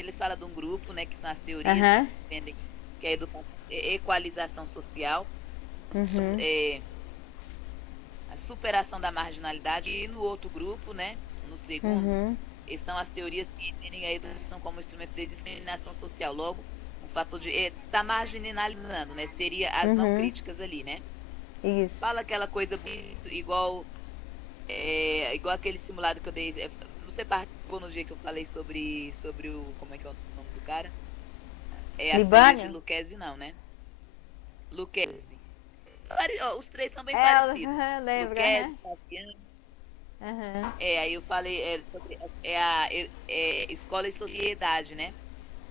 Aí ele fala de um grupo, né, que são as teorias que Aham. defendem que a educação é equalização social, Uhum. é, a superação da marginalidade, e no outro grupo, né, no segundo, Uhum. estão as teorias que entendem a educação como instrumento de discriminação social. Logo, um fator de tá marginalizando, né? Seria as não Uhum. críticas ali, né? Isso. Fala aquela coisa bonita, igual aquele simulado que eu dei. Você participou no dia que eu falei sobre o. Como é que é o nome do cara? É as teorias de Libânio? Lucchesi, não, né? Lucchesi. Os três são bem É, parecidos. aham, lembro, Lucchesi, aham. Fabiano. Aham. Aí eu falei sobre escola e sociedade, né?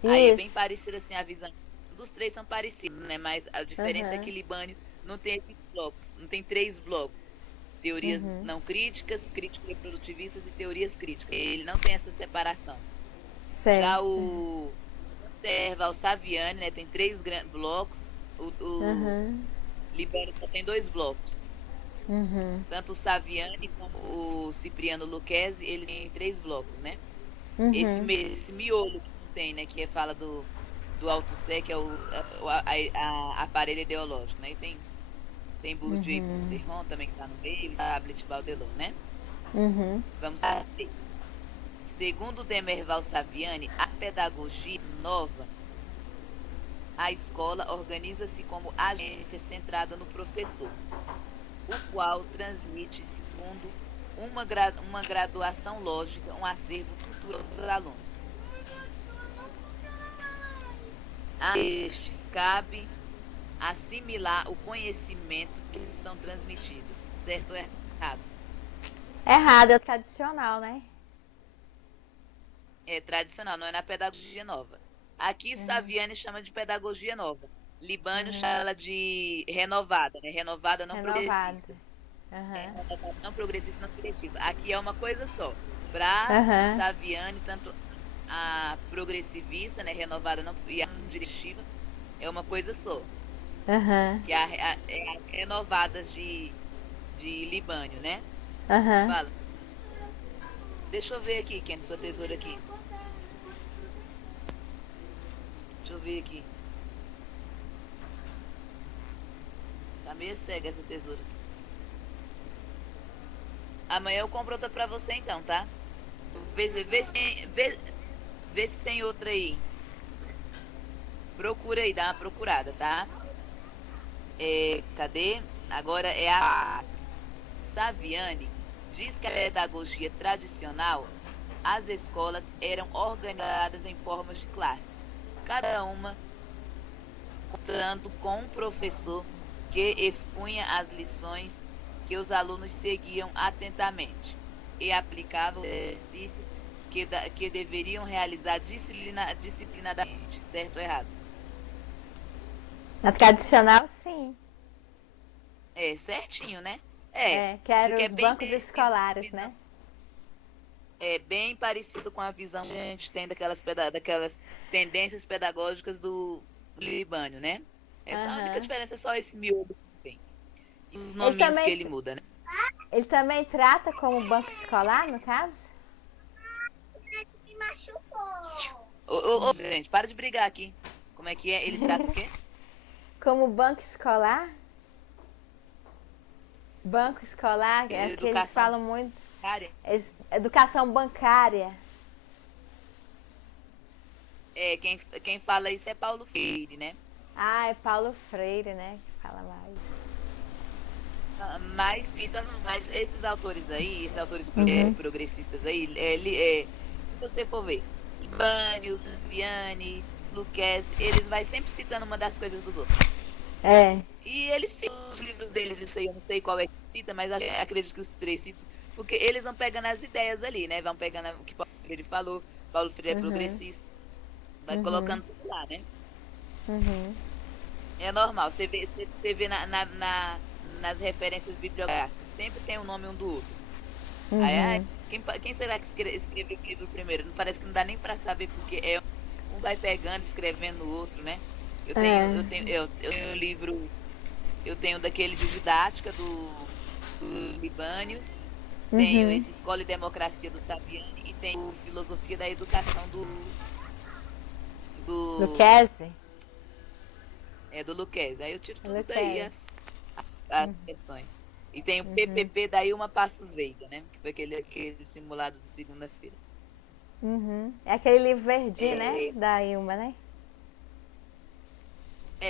Aí é bem Isso. parecida assim a visão. Dos três são parecidos, né? Mas a diferença é que Aham. Libânio não tem esses blocos, não tem três blocos. Teorias Uhum. não críticas, críticas reprodutivistas e teorias críticas. Ele não tem essa separação. Já Certo. o Serval Saviani, né, tem três grandes blocos. O Aham. Libânio só tem dois blocos. Uhum. Tanto o Saviani como o Cipriano Lucchesi, eles têm três blocos, né? Uhum. Esse miolo que não tem, né? Que fala do Alto Sé, que é aparelho ideológico, né? E tem Bourdieu e Uhum. Serron também que está no meio, e Sablet e Baudelot, né? Uhum. Vamos lá. Segundo Demerval Saviani, a pedagogia nova, a escola organiza-se como agência centrada no professor, o qual transmite, segundo uma graduação lógica, um acervo cultural dos alunos. A estes cabe assimilar o conhecimento que são transmitidos, certo ou errado? Errado, é o tradicional, né? É tradicional, não é na pedagogia nova. Aqui Uhum. Saviani chama de pedagogia nova. Libânio Uhum. chama de renovada, né? Renovada não Renovado. progressistas. Aham. Renovada não progressista, não seletiva. Aqui é uma coisa só. Para Aham. Saviani, tanto a progressivista, né, renovada não, e a diretiva, é uma coisa só. Aham. Que é as renovadas de Libânio, né? Aham. Fala. Deixa eu ver aqui, Ken, sua tesoura aqui. Deixa eu ver aqui. Tá meio cega essa tesoura. Amanhã eu compro outra pra você então, tá? Vê se tem outra aí. Procura aí, dá uma procurada, tá? Cadê? Agora é a Saviani. Diz que a pedagogia tradicional, as escolas eram organizadas em formas de classes. Cada uma contando com um professor que expunha as lições que os alunos seguiam atentamente e aplicavam exercícios que deveriam realizar disciplinadamente, certo ou errado? Na tradicional, sim. É, certinho, né? É, que Isso eram aqui é os bem bancos parecido com a escolares, visão, né? que a gente tem daquelas tendências pedagógicas do Libânio, né? Essa é a única Aham. diferença, é só esse miolo que tem. E os Ele nominhos que também, ele muda, né? ele também trata como banco escolar, no caso? Me machucou. Gente, para de brigar aqui. Como é que é? Ele trata o quê? Como banco escolar? Banco escolar é que eles Educação falam muito. bancária. Educação bancária. Quem fala isso é Paulo Freire, né? Ah, é Paulo Freire, né? Que fala mais. Mas esses autores aí, esses autores Uhum. progressistas aí, se você for ver, Libânio, Vianney, Lucchesi, eles vai sempre citando uma das coisas dos outros. É. E eles citam os livros deles, isso aí, eu não sei qual é que cita, mas acredito que os três citam, porque eles vão pegando as ideias ali, né? Vão pegando o que Paulo Freire falou, Paulo Freire é Uhum. progressista, vai Uhum. colocando tudo lá, né? Uhum. É normal, você vê nas referências bibliográficas, sempre tem o nome um do outro. Aí, Uhum. quem será que escreveu o livro primeiro? Não parece que não dá nem para saber, porque um vai pegando, escrevendo o outro, né? É. Eu tenho o livro, eu tenho daquele de didática do Libânio, tenho Uhum. esse Escola e Democracia do Saviani e tenho Filosofia da Educação do, Luquezzi? do Luquezzi. Aí eu tiro tudo daí Luquezzi. as questões. E tem o PPP da Ilma Passos Veiga, né? Que foi aquele simulado de segunda-feira. Uhum. É aquele livro verdinho, né? É, Da Ilma, né?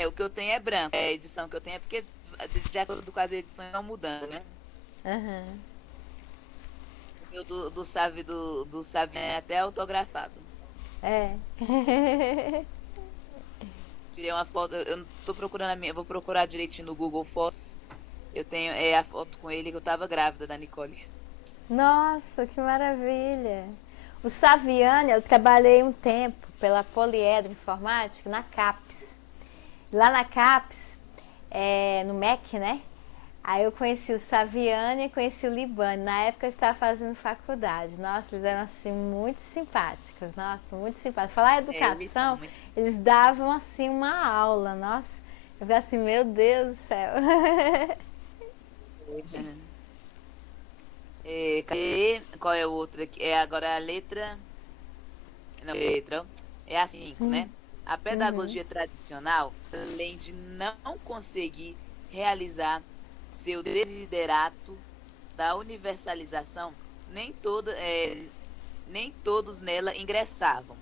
o que eu tenho é branco. A edição que eu tenho é porque, de acordo com as edições, vão mudando, né? Uhum. O meu do Savi é até autografado. É. Tirei uma foto, eu não tô procurando a minha, vou procurar direitinho no Google Fotos. Eu tenho a foto com ele que eu tava grávida da Nicole. Nossa, que maravilha! O Saviani, eu trabalhei um tempo pela Poliedro Informática na CAPES. Lá na CAPES, no MEC, né? Aí eu conheci o Saviani e conheci o Libani. Na época eu estava fazendo faculdade. Nossa, eles eram assim muito simpáticos. Nossa, muito simpáticos. Falar Eles são educação, muito. eles davam assim uma aula. Nossa, eu falei assim, meu Deus do céu. Cadê? Qual é o outro aqui? É agora a letra. Não, letra. É a 5, né? A Uhum. pedagogia tradicional, além de não conseguir realizar seu desiderato da universalização, nem todos nela ingressavam.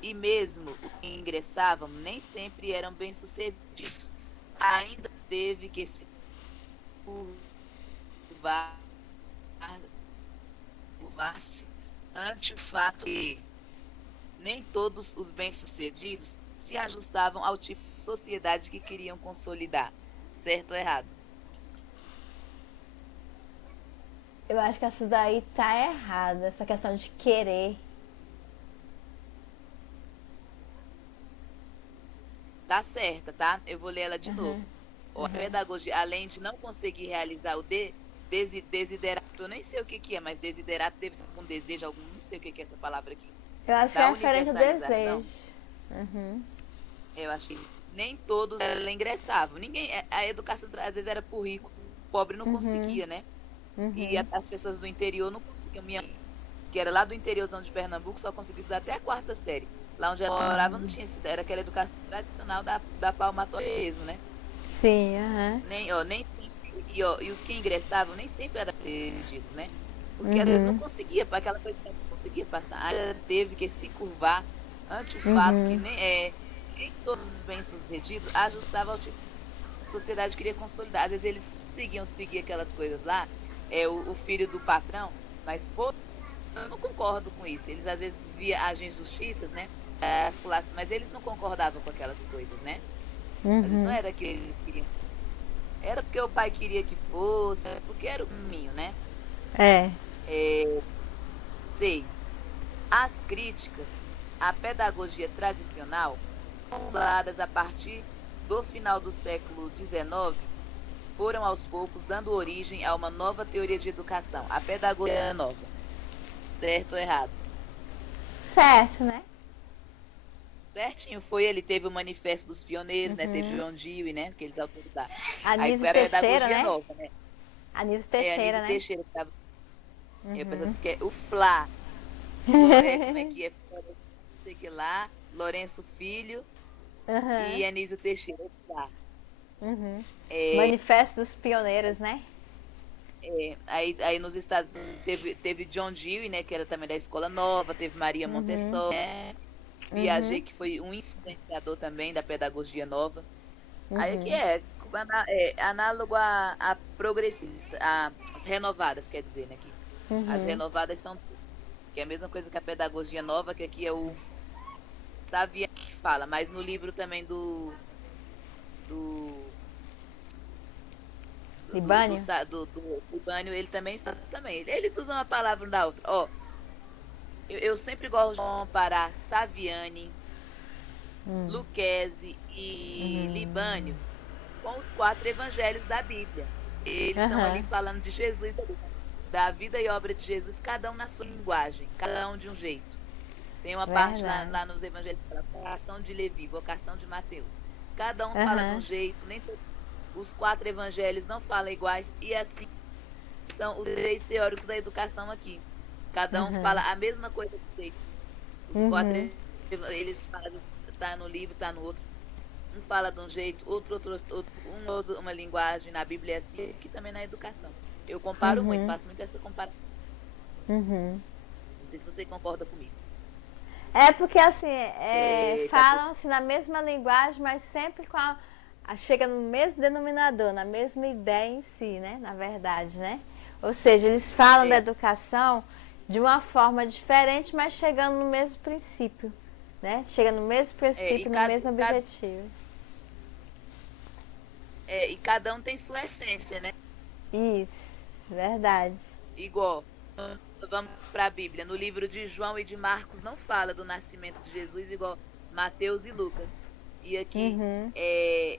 E mesmo os que ingressavam, nem sempre eram bem-sucedidos. Ainda teve que se curvar curvar-se ante o fato que nem todos os bem-sucedidos se ajustavam ao tipo de sociedade que queriam consolidar. Certo ou errado? Eu acho que essa daí tá errada, essa questão de querer. Tá certa, tá? Eu vou ler ela de novo. Ó, a pedagogia, além de não conseguir realizar o desiderato, eu nem sei o que é, mas desiderato deve ser algum desejo, algum, não sei o que é essa palavra aqui. Eu acho que é Da referente ao universalização, desejo. Uhum. eu acho que nem todos ela ingressavam. Ninguém, a educação às vezes era por rico, pobre não Uhum. conseguia, né? E Uhum. as pessoas do interior não conseguiam. Minha, que era lá do interiorzão de Pernambuco, só conseguia estudar até a quarta série. Lá onde ela morava não tinha isso, era aquela educação tradicional da palmatória mesmo, né? Sim, aham. Nem e os que ingressavam nem sempre eram decididos, né? Porque às vezes não Uhum. conseguia, para aquela coisa não conseguia passar. Aí ela teve que se curvar ante o fato que Uhum. nem todos os bem-sucedidos ajustavam ao tipo que a sociedade queria consolidar. Às vezes eles seguir aquelas coisas lá, o filho do patrão, mas pô, eu não concordo com isso. Eles às vezes via as injustiças, né? Das classes, mas eles não concordavam com aquelas coisas, né? Às vezes não Uhum. era que eles queriam. Era porque o pai queria que fosse, porque era o caminho, né? É. 6. As críticas à pedagogia tradicional, fundadas a partir do final do século XIX, foram aos poucos dando origem a uma nova teoria de educação, a pedagogia nova. Certo ou errado? Certo, né? Certinho foi, ele teve o Manifesto dos Pioneiros, né? Teve o Uhum. John Dewey, né? Que eles autorizaram. Aí Anísio foi a Teixeira, pedagogia né? nova, né? Anísio É Teixeira, Anísio né? Teixeira que estava. O pessoal Uhum. disse que é o FLA. Como é que é? Não sei que lá. Lourenço Filho Uhum. e Anísio Teixeira. FLA. Uhum. É, Manifesto dos Pioneiros, né? aí nos Estados Unidos teve John Dewey, né? Que era também da Escola Nova. Teve Maria Uhum. Montessori, né? Piaget, Uhum. que foi um influenciador também da pedagogia nova. Aí aqui Uhum. análogo a progressista, as renovadas, quer dizer, né? Que as Uhum. renovadas são que é a mesma coisa que a pedagogia nova, que aqui é o Xavier que fala, mas no livro também do, Libânio? do Bânio, ele também fala também. Eles usam uma palavra da outra. Ó, eu sempre gosto de comparar Saviani, Lucchesi e Libânio com os 4 evangelhos da Bíblia. Eles estão ali Aham. falando de Jesus, da vida e obra de Jesus, cada um na sua linguagem, cada um de um jeito. Tem uma parte Verdade. lá nos evangelhos que fala vocação de Levi, vocação de Mateus. Cada um fala de um Aham. jeito, nem todos, os 4 evangelhos não falam iguais, e assim são os 3 teóricos da educação aqui. Cada um fala Aham. a mesma coisa de jeito. Os 4 Uhum. eles falam tá no livro, tá no outro. Um fala de um jeito, um usa uma linguagem na Bíblia assim, aqui também na educação. Eu comparo muito, Uhum. faço muito essa comparação. Uhum. Não sei se você concorda comigo. É porque assim, Cadê? falam assim na mesma linguagem, mas sempre com chega no mesmo denominador, na mesma ideia em si, né? Na verdade, né? Ou seja, eles falam da É, educação de uma forma diferente, mas chegando no mesmo princípio, né? Chega no mesmo e princípio, no mesmo objetivo. e cada um tem sua essência, né? Isso, verdade. Igual, vamos para a Bíblia. No livro de João e de Marcos não fala do nascimento de Jesus igual Mateus e Lucas. E aqui, Uhum, é,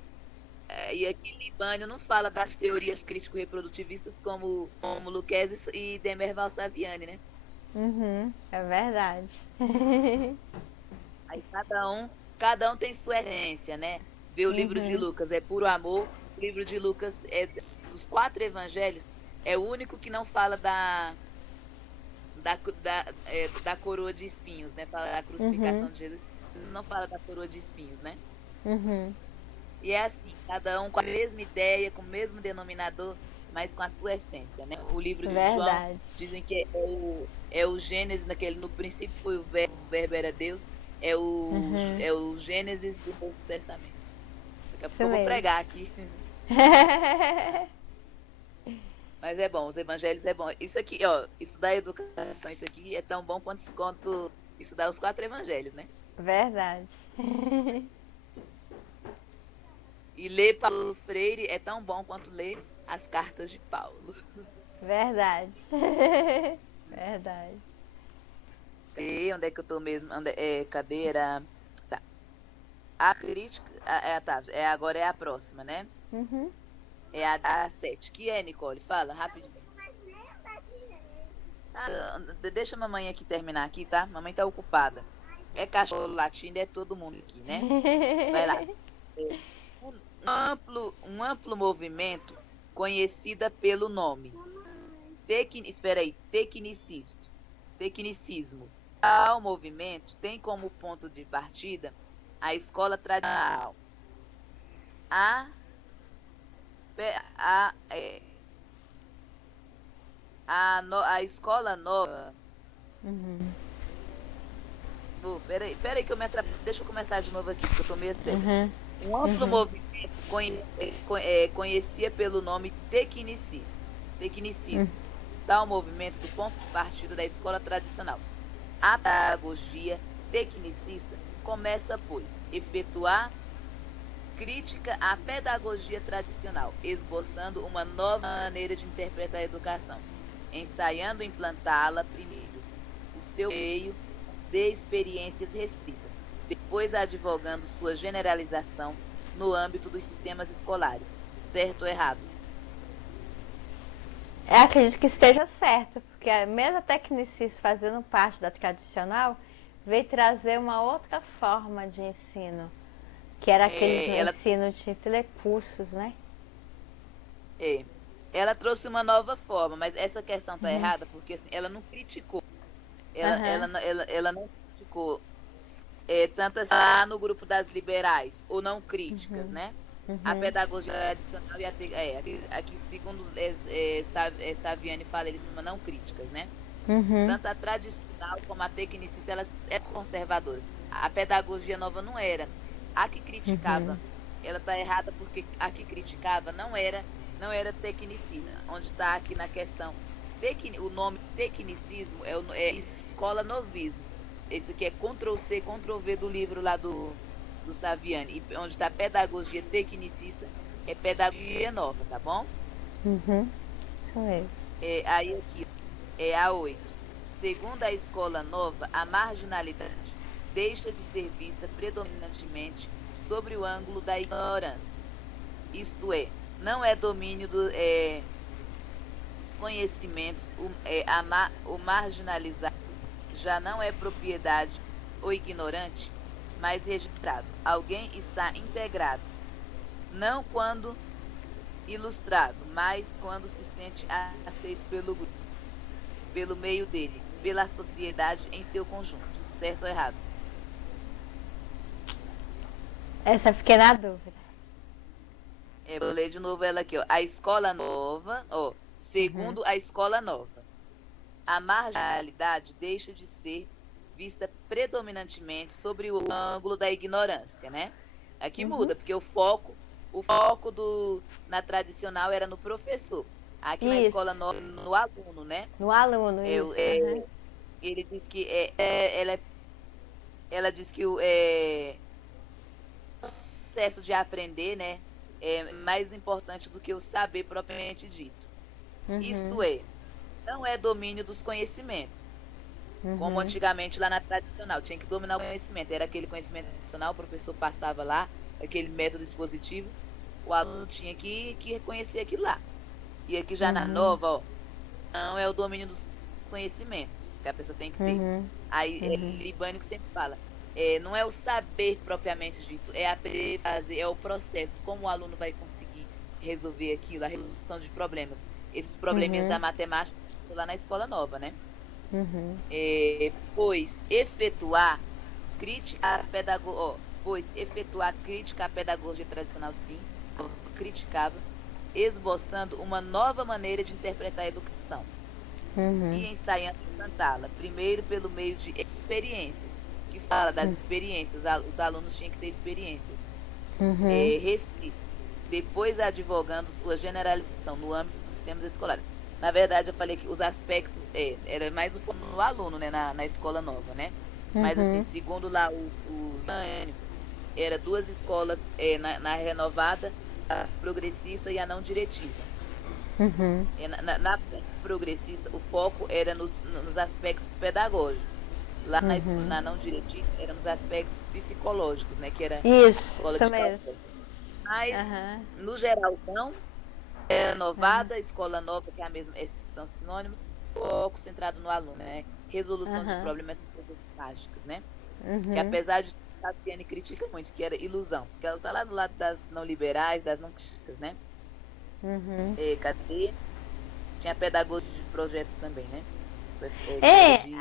Libânio não fala das teorias crítico-reprodutivistas como Luquezzi e Demerval Saviani, né? uhum, é verdade. Aí cada um tem sua essência, né? Vê o livro de Uhum, Lucas, é puro amor. O livro de Lucas é dos quatro evangelhos, é o único que não fala da coroa de espinhos, né? Fala da uhum, crucificação de Jesus, não fala da coroa de espinhos, né? uhum, E é assim, cada um com a mesma ideia, com o mesmo denominador, mas com a sua essência, né? O livro de João verdade. dizem que é o Gênesis, naquele, no princípio foi o verbo era Deus, Uhum, é o Gênesis do Novo Testamento. Daqui a pouco isso eu vou mesmo. pregar aqui. Mas é bom, os evangelhos é bom. Isso aqui, ó, estudar educação, isso aqui é tão bom quanto estudar os quatro evangelhos, né? Verdade. E ler Paulo Freire é tão bom quanto ler as cartas de Paulo. Verdade. Verdade. E onde é que eu tô mesmo? Cadeira. Tá. A crítica. Tá. Agora é a próxima, né? Uhum. É a 7. Que é, Nicole? Fala, rapidinho. Mas nem andar direito. Deixa a mamãe aqui terminar aqui, tá? Mamãe tá ocupada. É cachorro latindo, é todo mundo aqui, né? Vai lá. É, um amplo movimento conhecida pelo nome. Espera aí, tecnicismo. Tal movimento tem como ponto de partida a escola tradicional. A, a, é, a escola nova. Uhum. Peraí que eu me atrapalho. Deixa eu começar de novo aqui, porque eu tô meio cega. Uhum. Um amplo Uhum. movimento conhecia pelo nome tecnicismo. Tal movimento do ponto de partida da escola tradicional. A pedagogia tecnicista começa, pois, efetuar crítica à pedagogia tradicional, esboçando uma nova maneira de interpretar a educação, ensaiando implantá-la primeiro, o seu meio de experiências restritas, depois advogando sua generalização no âmbito dos sistemas escolares, certo ou errado? Eu acredito que esteja certo, porque a mesma tecnicista fazendo parte da tradicional veio trazer uma outra forma de ensino, que era aqueles Ela, ensino de telecursos, né? é, ela trouxe uma nova forma, mas essa questão está Uhum. errada porque assim, ela não criticou, Aham. ela não criticou tanto assim, lá no grupo das liberais, ou não críticas, Uhum. né? A Uhum. pedagogia tradicional e aqui segundo Saviani fala, ele numa não críticas, né? Uhum. Tanto a tradicional como a tecnicista, elas eram conservadoras. A pedagogia nova não era. A que criticava, Uhum. ela está errada porque a que criticava não era tecnicista, onde está aqui na questão. O nome tecnicismo é escola novismo. Esse aqui é Ctrl+C, Ctrl+V do livro lá do Saviani. E onde está pedagogia tecnicista, é pedagogia nova, tá bom? Uhum. Isso mesmo. Aí aqui é a 8. Segundo a escola nova, a marginalidade deixa de ser vista predominantemente sobre o ângulo da ignorância. Isto é, não é domínio dos conhecimentos, o marginalizado já não é propriedade ou ignorante, mas registrado. Alguém está integrado, não quando ilustrado, mas quando se sente aceito pelo grupo, pelo meio dele, pela sociedade em seu conjunto. Certo ou errado? Essa eu fiquei na dúvida. Eu vou ler de novo ela aqui, ó. A escola nova, ó, segundo a escola nova, a marginalidade deixa de ser vista predominantemente sobre o ângulo da ignorância, né? Aqui muda, porque na tradicional era no professor. Aqui na Isso. escola nova, no aluno, né? No aluno, isso. Uhum. Ele diz que ela diz que o processo de aprender, né, é mais importante do que o saber propriamente dito. Isto é, não é domínio dos conhecimentos. Como antigamente lá na tradicional, tinha que dominar o conhecimento. Era aquele conhecimento tradicional, o professor passava lá, aquele método expositivo, o aluno tinha que reconhecer aquilo lá. E aqui já na nova, ó, não é o domínio dos conhecimentos que a pessoa tem que ter. Aí é Libânio que sempre fala, não é o saber propriamente dito, é aprender a fazer, é o processo, como o aluno vai conseguir resolver aquilo, a resolução de problemas. Esses probleminhas da matemática lá na escola nova, né? Pois efetuar crítica à pedagogia tradicional, sim, criticava, esboçando uma nova maneira de interpretar a educação e ensaiando implantá-la, primeiro pelo meio de experiências, que fala das experiências, os alunos tinham que ter experiências restritas, depois advogando sua generalização no âmbito dos sistemas escolares. Na verdade, eu falei que os aspectos era mais no aluno, né, na escola nova, né? Mas assim, segundo lá o era duas escolas na renovada, a progressista e a não diretiva. Na progressista, o foco era nos aspectos pedagógicos. Lá na não diretiva, era nos aspectos psicológicos, né? Que era Isso escola de mesmo. Mas, no geral, não. Renovada, escola nova, que é a mesma, esses são sinônimos, foco centrado no aluno, né? Resolução de problemas, essas coisas mágicas, né? Que apesar de Saviani critica muito, que era ilusão, porque ela tá lá do lado das não liberais, das não críticas, né? Cadê? Tinha pedagogia de projetos também, né?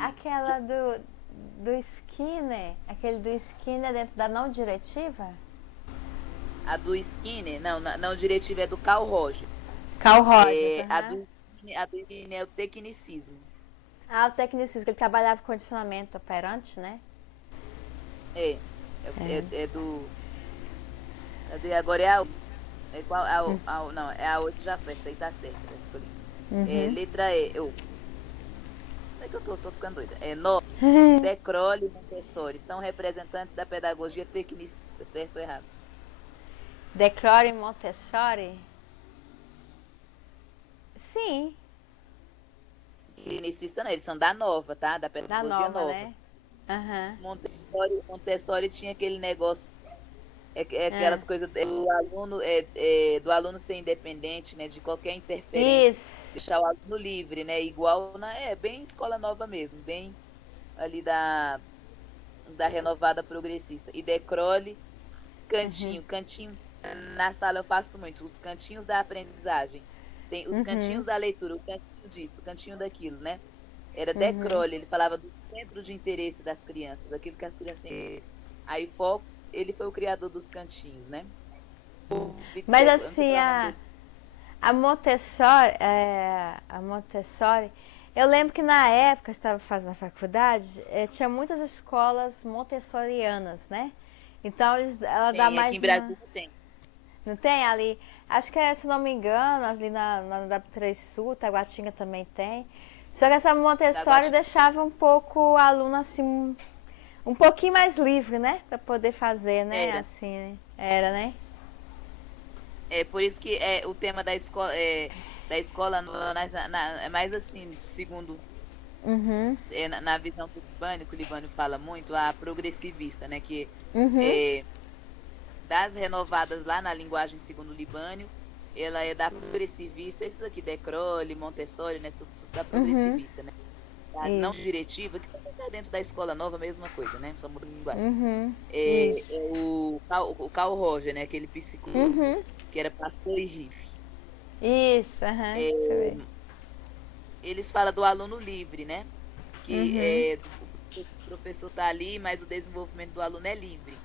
Aquela do Skinner, aquele do Skinner dentro da não diretiva? A do Skinner, não diretiva é do Carl Rogers. Carl Rogers, a do Skinner é o tecnicismo. O tecnicismo, que ele trabalhava com condicionamento operante, né? É do... Agora é a... não, é a 8 já foi, essa aí tá certa. Letra E. É que eu tô ficando doida. De Crowley e Montessori são representantes da pedagogia tecnicista, certo ou errado? De Crowley e Montessori? Sim. Tecnicista não, eles são da nova, tá? Da pedagogia nova. Né? Montessori tinha aquele negócio, aquelas coisas do aluno, do aluno ser independente, né? De qualquer interferência. Isso. Deixar o aluno livre, né? Igual bem escola nova mesmo, bem ali da renovada progressista. E De Crowley, cantinho na sala eu faço muito, os cantinhos da aprendizagem. Tem os cantinhos da leitura, o cantinho disso, o cantinho daquilo, né? Era De Crowley, ele falava do centro de interesse das crianças, aquilo que as crianças têm. Aí foco, ele foi o criador dos cantinhos, né? Mas assim, a Montessori, eu lembro que na época, eu estava fazendo a faculdade, tinha muitas escolas montessorianas, né? Então, ela dá mais... Aqui em Brasília tem. Não tem ali? Acho que, se não me engano, ali na W3 Sul, Taguatinga também tem. Só que essa Montessori deixava um pouco o aluno, assim, um pouquinho mais livre, né? Para poder fazer, né? Assim, era, né? É por isso que o tema da escola é mais assim, segundo na visão do Libânio, que o Libânio fala muito, a progressivista, né? Que das renovadas lá na linguagem segundo o Libânio, ela é da progressivista, esses aqui, De Crowley, Montessori, né? Da progressivista, né? A não diretiva, que também está dentro da escola nova, a mesma coisa, né? Só muda a linguagem. O Carl Roger, né? Aquele psicólogo que era pastor e hippie. Isso, eles falam do aluno livre, né? Que o professor está ali, mas o desenvolvimento do aluno é livre.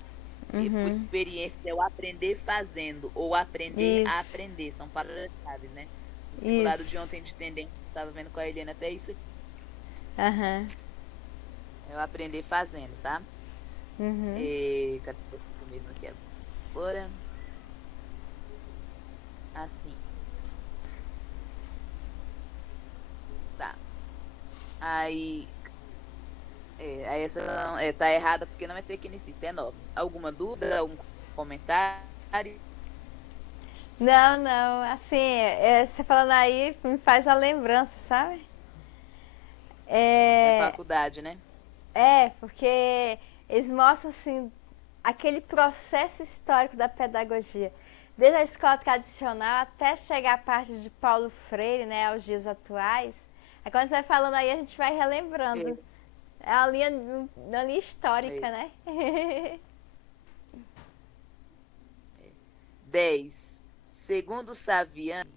E por Uhum. experiência é o aprender fazendo ou aprender a Isso. aprender. São palavras-chave, né? No simulado Isso. de ontem de tendência, eu estava vendo com a Eliana até isso aqui. Aham. É o aprender fazendo, tá? Uhum. Cadê o mesmo aqui agora? Assim, tá. Aí, aí essa não, tá errada porque não é tecnicista, é nova. Alguma dúvida, algum comentário Não, não, assim, você falando aí me faz a lembrança, sabe? da É, faculdade, né? porque eles mostram, assim, aquele processo histórico da pedagogia. Desde a escola tradicional até chegar a parte de Paulo Freire, né, aos dias atuais. Aí quando você vai falando aí, a gente vai É, relembrando. É uma linha histórica, é. né? 10. Segundo Saviani,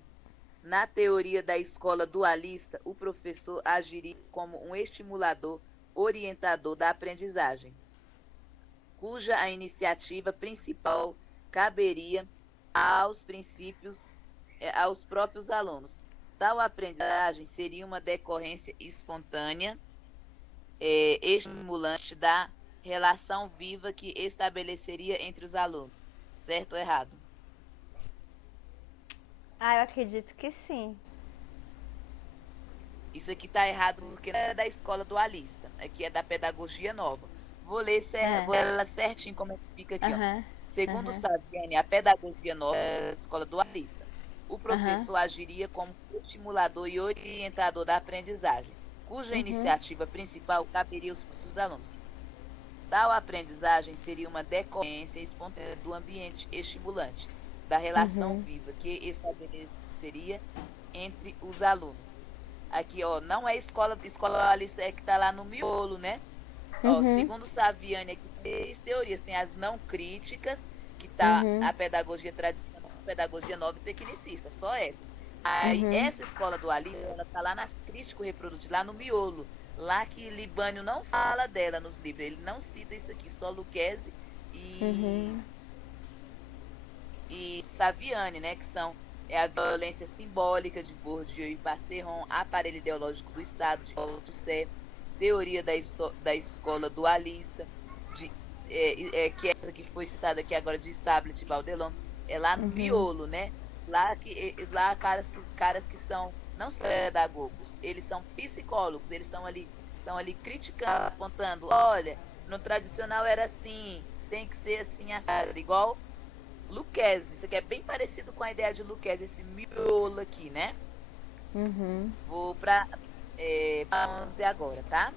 na teoria da escola dualista, o professor agiria como um estimulador, orientador da aprendizagem, cuja a iniciativa principal caberia aos princípios, aos próprios alunos. Tal aprendizagem seria uma decorrência espontânea, estimulante da relação viva que estabeleceria entre os alunos. Certo ou errado? Ah, eu acredito que sim. Isso aqui está errado porque não é da escola dualista, aqui é da pedagogia nova. Vou ler ela certinho como é que fica aqui, ó. Aham. Segundo Aham. Saviani, a pedagogia nova é da escola dualista. O Aham. professor agiria como estimulador e orientador da aprendizagem, cuja Uhum. iniciativa principal caberia aos próprios alunos. Tal aprendizagem seria uma decorrência espontânea do ambiente estimulante, da relação Uhum. viva que estabeleceria entre os alunos. Aqui, ó, não é escola lista é que tá lá no miolo, né? Ó, Uhum. segundo Saviani, aqui tem três teorias. Tem as não críticas, que tá Uhum. a pedagogia tradicional, a pedagogia nova e tecnicista, só essas. Aí, Uhum. essa escola dualista, ela tá lá nas crítico-reprodutivas, lá no miolo. Lá que Libânio não fala dela nos livros, ele não cita isso aqui, só Lucchesi e Uhum. e Saviani, né, que são a violência simbólica de Bourdieu e Passeron, aparelho ideológico do Estado de Althusser, teoria da escola dualista, de, que essa que foi citada aqui agora de Stablet e Baudelon, é lá no Uhum. miolo, né? Lá caras que são não são pedagogos, eles são psicólogos, eles estão ali criticando, apontando, olha, no tradicional era assim, tem que ser assim, assado, igual Lucchesi, isso aqui é bem parecido com a ideia de Lucchesi, esse miolo aqui, né? Uhum. Vou para 11 agora, tá?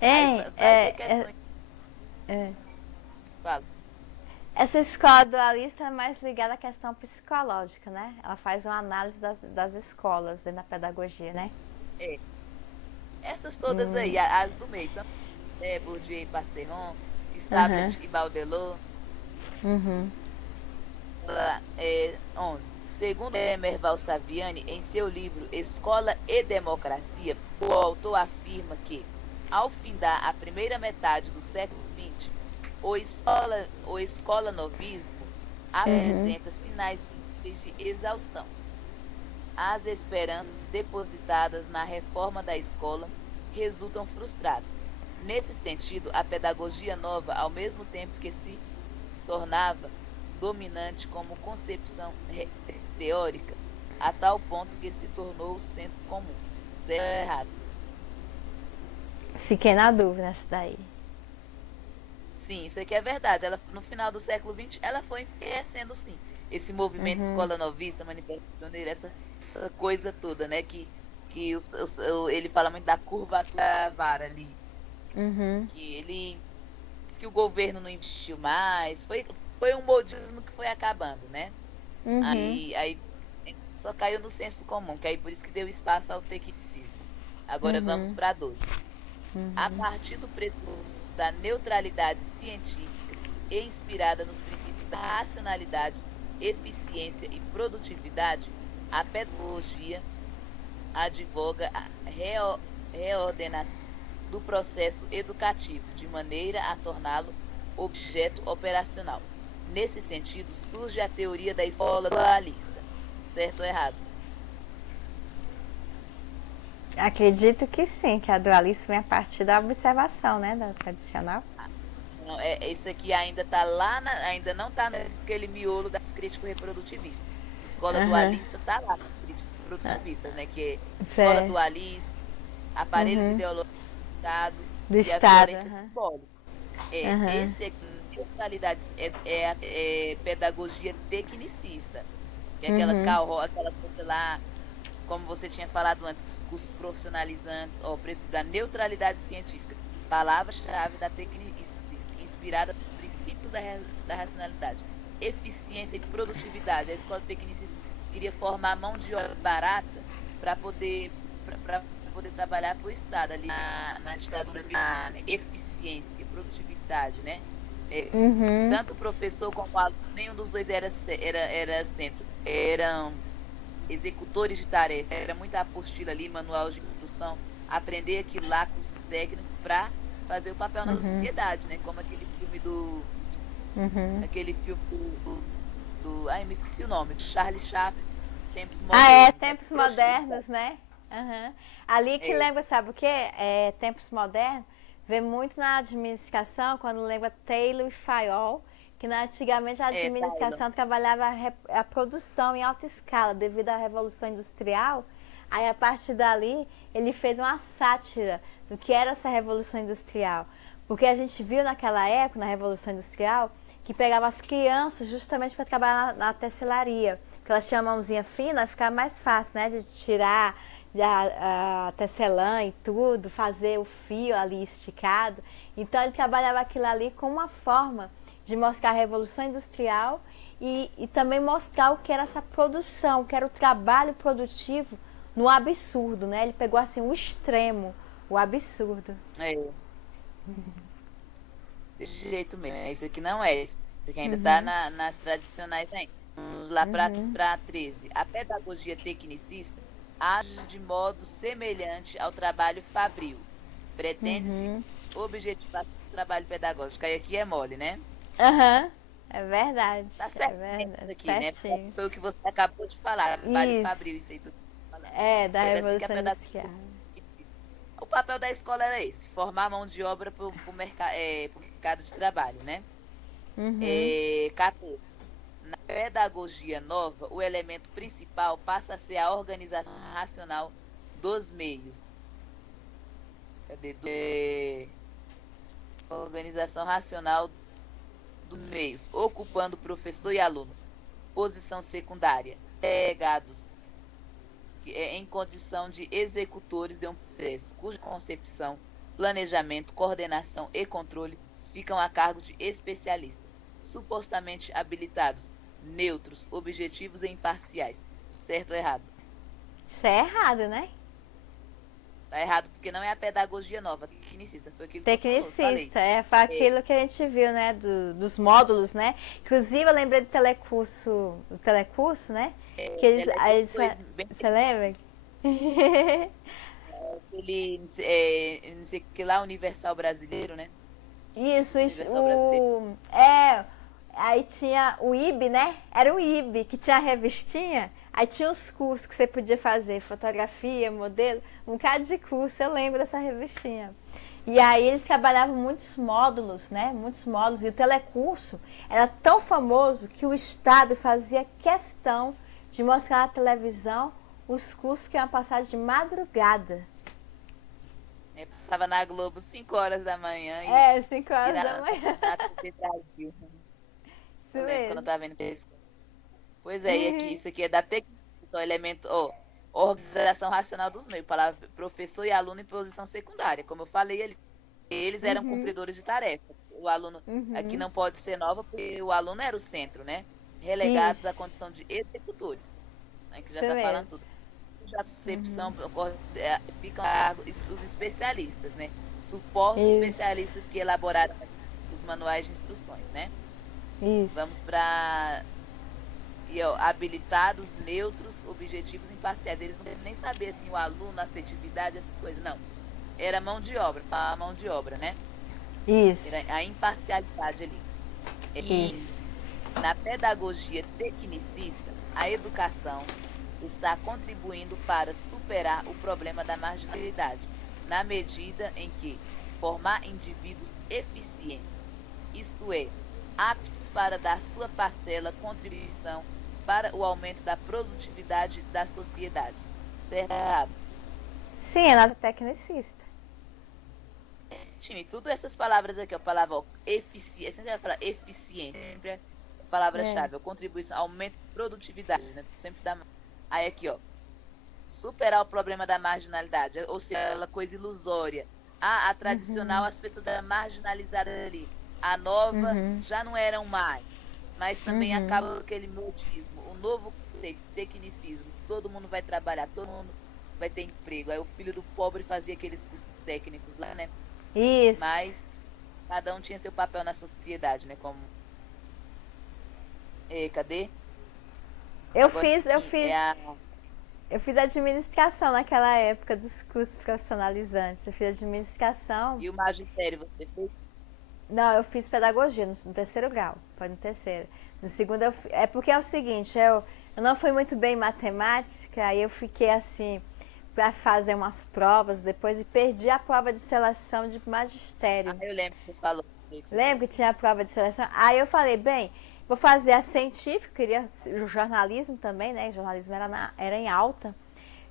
Aí É, vai ter é, questões. é. Fala. Essa escola dualista é mais ligada à questão psicológica, né? Ela faz uma análise das escolas dentro da pedagogia, né? É, essas todas aí, as do meio, tanto Bourdieu e Passeron, Aham. Stablet e Baudelot, Uhum. 11. Segundo Merval Saviani, em seu livro Escola e Democracia, o autor afirma que, ao findar a primeira metade do século XX, o escola novismo Uhum. apresenta sinais visíveis de exaustão. As esperanças depositadas na reforma da escola resultam frustradas. Nesse sentido, a pedagogia nova, ao mesmo tempo que se tornava dominante como concepção teórica, a tal ponto que se tornou o senso comum. Certo ou errado? Fiquei na dúvida nessa daí. Sim, isso aqui é verdade. Ela, no final do século XX, ela foi enfraquecendo, sim. Esse movimento Uhum. escola novista, manifesto pioneiro, essa coisa toda, né? Que ele fala muito da curvatura da vara ali. Uhum. Que ele diz que o governo não investiu mais. Foi um modismo que foi acabando, né? Uhum. Aí só caiu no senso comum, que aí por isso que deu espaço ao tecnicismo. Agora vamos Uhum. para 12. A partir do pressuposto da neutralidade científica e inspirada nos princípios da racionalidade, eficiência e produtividade, a pedagogia advoga a reordenação do processo educativo, de maneira a torná-lo objeto operacional. Nesse sentido, surge a teoria da escola dualista. Certo ou errado? Acredito que sim, que a dualista vem a partir da observação, né, da tradicional. Não, isso aqui ainda tá lá, ainda não está naquele miolo das crítico-reprodutivistas. Escola Aham, dualista está lá, crítico-reprodutivistas, né? Que é escola certo. dualista, aparelhos Uhum. ideológicos do Estado Do e a Estado. violência Aham. simbólica. Aham. Esse aqui, neutralidades, é pedagogia tecnicista. Que é Uhum. aquela coisa lá, como você tinha falado antes, dos cursos profissionalizantes, ó, da neutralidade científica. Palavra-chave da tecnicista, inspirada nos princípios da racionalidade. Eficiência e produtividade. A escola tecnicista queria formar mão de obra barata para poder trabalhar para o Estado, ali na ditadura militar, né? Eficiência, produtividade, né? É, Uhum. tanto o professor como o aluno, nenhum dos dois era centro. Eram executores de tarefa, era muita apostila ali, manual de instrução, aprender aquilo lá, cursos técnicos, para fazer o papel na Uhum. sociedade, né? Como Uhum. aquele filme ai, me esqueci o nome, do Charlie Chaplin, Tempos Ah, é, Modernos, né? tempos Produtividade. modernos, né? Aham. Ali que É, lembra, sabe o quê? É, tempos modernos, vê muito na administração, quando lembra Taylor e Fayol, que antigamente a Taylor. administração trabalhava a produção em alta escala devido à Revolução Industrial. Aí, a partir dali, ele fez uma sátira do que era essa Revolução Industrial. Porque a gente viu naquela época, na Revolução Industrial, que pegava as crianças justamente para trabalhar na tecelaria. Porque elas tinham a mãozinha fina, ficava mais fácil, né? De tirar a tecelã e tudo, fazer o fio ali esticado. Então ele trabalhava aquilo ali como uma forma de mostrar a Revolução Industrial e também mostrar o que era essa produção, o que era o trabalho produtivo no absurdo, né? Ele pegou assim o extremo, o absurdo. É, desse jeito mesmo. Isso aqui não é. Isso aqui ainda está nas tradicionais ainda. Vamos lá para 13. A pedagogia tecnicista age de modo semelhante ao trabalho fabril. Pretende-se objetivar o trabalho pedagógico. Aí aqui é mole, né? Aham, é verdade, Tá é certo isso verdade, aqui, né? certinho. Foi o que você acabou de falar, trabalho Isso, fabril, isso aí tudo falando. é, da Era assim que a Revolução pedagogia. Industrial. O papel da escola era esse, formar mão de obra para o mercado de trabalho, né? 14. Na pedagogia nova, o elemento principal passa a ser a organização racional dos meios. Cadê? Organização racional dos meios, ocupando professor e aluno. Posição secundária. Delegados em condição de executores de um processo, cuja concepção, planejamento, coordenação e controle ficam a cargo de especialistas, supostamente habilitados, neutros, objetivos e imparciais. Certo ou errado? Isso é errado, né? Tá errado porque não é a pedagogia nova, tecnicista, foi aquilo que eu falei. Tecnicista, foi É, aquilo que a gente viu, né, dos módulos, né? Inclusive, eu lembrei do telecurso, né? Que Telecurso bem você lembra? aquele, não sei que lá, Universal Brasileiro, né? Universal Brasileiro. Aí tinha o IB, né? Era o IB, que tinha a revistinha. Aí tinha os cursos que você podia fazer, fotografia, modelo, um bocado de curso, eu lembro dessa revistinha. E aí eles trabalhavam muitos módulos, né? Muitos módulos. E o telecurso era tão famoso que o Estado fazia questão de mostrar na televisão os cursos que iam passar de madrugada. Estava na Globo 5 horas da manhã É, 5 e horas da manhã. na TV Brasil. Isso Eu lembro quando eu mesmo. estava vendo isso. Pois é, e aqui, isso aqui é da tecnologia, são elemento, organização racional dos meios, palavra professor e aluno em posição secundária. Como eu falei, eles eram cumpridores de tarefa. O aluno aqui não pode ser nova, porque o aluno era o centro, né? Relegados à Isso, condição de executores, né? Que já isso está falando mesmo. tudo. Já concepção, ficam os especialistas, né? Supostos Isso, especialistas que elaboraram os manuais de instruções, né? Vamos isso. para habilitados, neutros, objetivos imparciais. Eles não devem nem saber assim, o aluno, a afetividade, essas coisas. Não. Era mão de obra, a mão de obra, né? Isso, Era a imparcialidade ali. E isso. na pedagogia tecnicista, a educação está contribuindo para superar o problema da marginalidade, na medida em que formar indivíduos eficientes, isto é, aptos para dar sua parcela contribuição para o aumento da produtividade da sociedade. Certo ou errado? Sim, é nada tecnicista. Time, tudo essas palavras aqui, a palavra ó, eficiência, sempre vai falar eficiência, sempre é a palavra-chave, ó, contribuição, aumento de produtividade, né? Sempre dá. Aí aqui, ó, superar o problema da marginalidade, ou seja, aquela coisa ilusória. Ah, a tradicional, as pessoas eram marginalizadas ali. A nova já não eram mais. Mas também acaba aquele modismo, o novo conceito, tecnicismo. Todo mundo vai trabalhar, todo mundo vai ter emprego. Aí o filho do pobre fazia aqueles cursos técnicos lá, né? Isso. Mas cada um tinha seu papel na sociedade, né? Como. Cadê? Eu Agora fiz, eu sim, fiz, eu fiz administração naquela época dos cursos profissionalizantes. Eu fiz administração. E o magistério você fez? Não, eu fiz pedagogia no terceiro grau. Foi no terceiro. No segundo, é porque é o seguinte, eu não fui muito bem em matemática, aí eu fiquei assim, para fazer umas provas depois e perdi a prova de seleção de magistério. Ah, eu lembro que você falou. Lembra que tinha a prova de seleção? Aí eu falei, bem, vou fazer a científica, queria o jornalismo também, né? Jornalismo era em alta.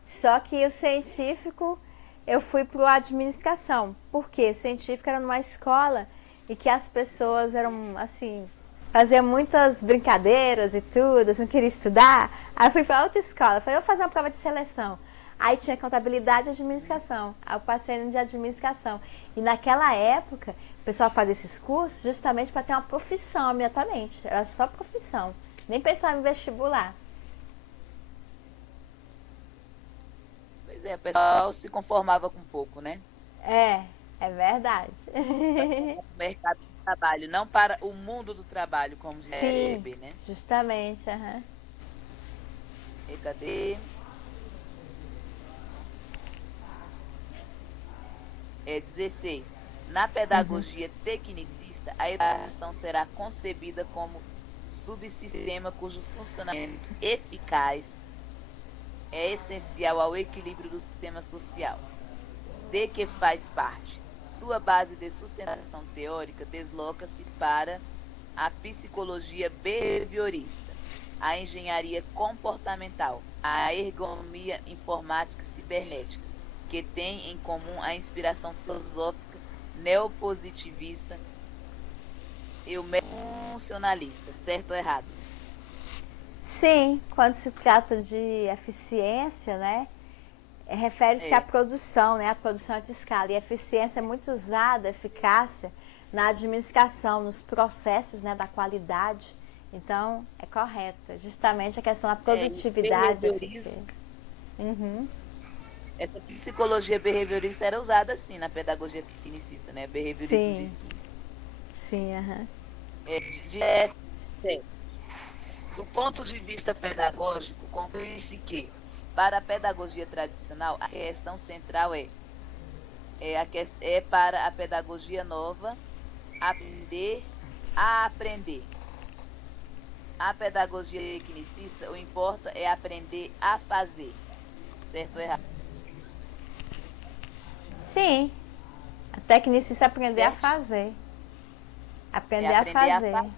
Só que o científico, eu fui para a administração. Por quê? O científico era numa escola e que as pessoas eram, assim, faziam muitas brincadeiras e tudo, assim, não queria estudar. Aí eu fui para outra escola, falei, vou fazer uma prova de seleção. Aí tinha contabilidade e administração. Aí eu passei no de administração. E naquela época, o pessoal fazia esses cursos justamente para ter uma profissão imediatamente. Era só profissão. Nem pensava em vestibular. Pois é, o pessoal se conformava com pouco, né? É verdade. O mercado do trabalho, não para o mundo do trabalho, como diz a Sim, EB, né? justamente. Aham. E cadê? 16. Na pedagogia tecnicista, a educação será concebida como subsistema cujo funcionamento eficaz é essencial ao equilíbrio do sistema social, de que faz parte. Sua base de sustentação teórica desloca-se para a psicologia behaviorista, a engenharia comportamental, a ergonomia informática e cibernética, que tem em comum a inspiração filosófica neopositivista e o funcionalista, certo ou errado? Sim, quando se trata de eficiência, né? Refere-se à produção, né? A produção de escala. E a eficiência é muito usada, eficácia, na administração, nos processos, né, da qualidade. Então, é correta. Justamente a questão da produtividade e eficiência. Essa psicologia behaviorista era usada assim na pedagogia tecnicista, né? Behaviorismo de esquina. Sim, aham. Certo. Do ponto de vista pedagógico, conclui-se que, para a pedagogia tradicional, a questão central é para a pedagogia nova aprender a aprender. A pedagogia tecnicista, o importa é aprender a fazer. Certo ou errado? Sim. A tecnicista é aprender Certo? a fazer. Aprender, É aprender a fazer.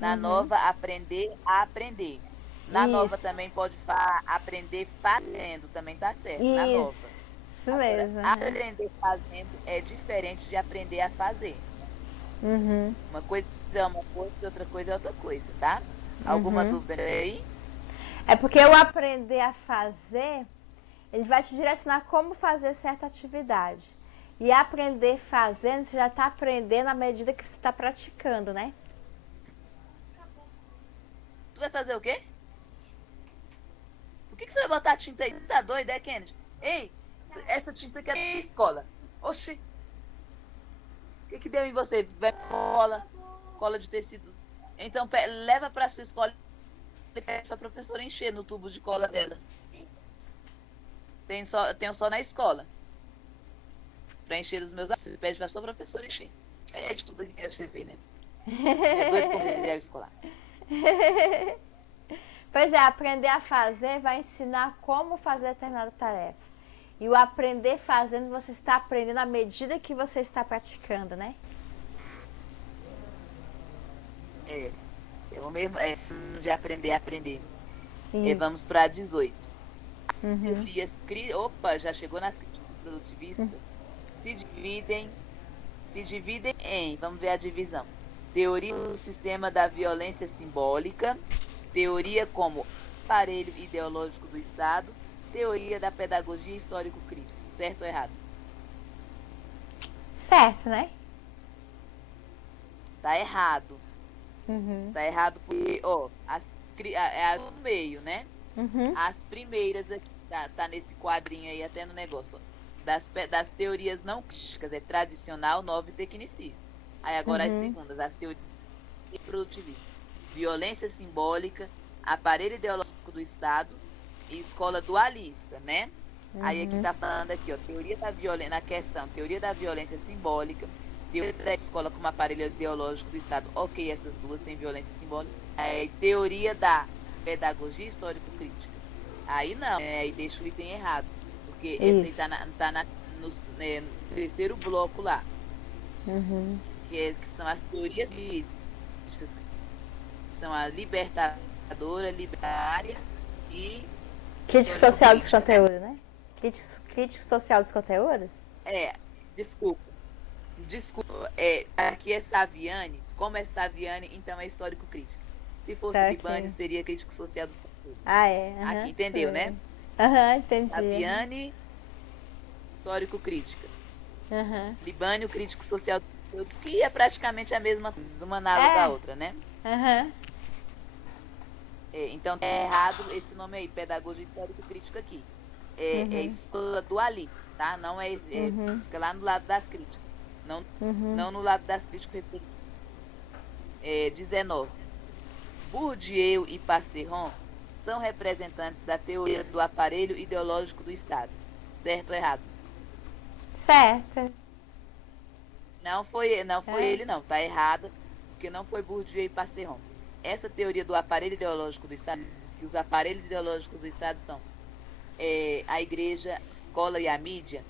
Na nova, aprender a aprender. Na nova Isso. também pode falar aprender fazendo, também tá certo. Na nova. Isso mesmo. Aprender fazendo é diferente de aprender a fazer. Uma coisa é uma coisa e outra coisa é outra coisa, tá? Alguma dúvida aí? É porque o aprender a fazer, ele vai te direcionar como fazer certa atividade. E aprender fazendo, você já está aprendendo à medida que você está praticando, né? Tu vai fazer o quê? Por que você vai botar tinta aí? Tá doido, é, Kennedy? Ei, essa tinta aqui é da escola. Oxi. O que deu em você? Vai cola de tecido. Então, leva pra sua escola e pede pra professora encher no tubo de cola dela. Tenho só na escola. Pra encher os meus... Pede pra sua professora encher. É de tudo que quer você ver, né? É doido por material escolar. Pois é, aprender a fazer vai ensinar como fazer determinada tarefa. E o aprender fazendo, você está aprendendo à medida que você está praticando, né? É, é o mesmo, de aprender a aprender. Isso. Vamos para 18. Uhum. Teorias, opa, já chegou nas críticas produtivistas. Se dividem, se dividem em, vamos ver a divisão. Teoria do sistema da violência simbólica, teoria como aparelho ideológico do Estado, teoria da pedagogia histórico-crítica. Certo ou errado? Certo, né? Tá errado. Uhum. Tá errado porque, ó, é a do meio, né? Uhum. As primeiras aqui, tá nesse quadrinho aí, até no negócio, ó, das teorias não críticas, é tradicional, nova e tecnicista. Aí agora as Uhum. segundas, as teorias produtivistas. Violência simbólica, aparelho ideológico do Estado e escola dualista, né? Aí aqui Uhum. tá falando aqui, ó, teoria da violência, na questão, teoria da violência simbólica, teoria da escola como aparelho ideológico do Estado. Ok, essas duas têm violência simbólica. Aí, teoria da pedagogia histórico-crítica. Aí não, aí deixa o item errado. Porque esse aí Isso. no terceiro bloco lá, Uhum. que são as teorias críticas, que são a libertadora, libertária e Crítico social dos histórico-crítica, né? conteúdos, né? Crítico social dos conteúdos? É, desculpa. Desculpa, aqui é Saviani. Como é Saviani, então é histórico-crítica. Se fosse Libânio, Certo. seria crítico social dos conteúdos. Ah, é. Aqui, Aham. entendeu, né? Aham, entendi. Saviani, histórico-crítica. Aham. Libânio, crítico social dos conteúdos, que é praticamente a mesma coisa, uma análoga à É. outra, né? Aham. Então, é errado esse nome aí, pedagogia histórico-crítica aqui. É escola dualista, tá? Não fica lá no lado das críticas. Não, Uhum. não no lado das críticas reprodutivas. 19. Bourdieu e Passeron são representantes da teoria do aparelho ideológico do Estado. Certo ou errado? Certo. Não foi ele, não. Tá errada, porque não foi Bourdieu e Passeron. Essa teoria do aparelho ideológico do Estado diz que os aparelhos ideológicos do Estado são a igreja, a escola e a mídia,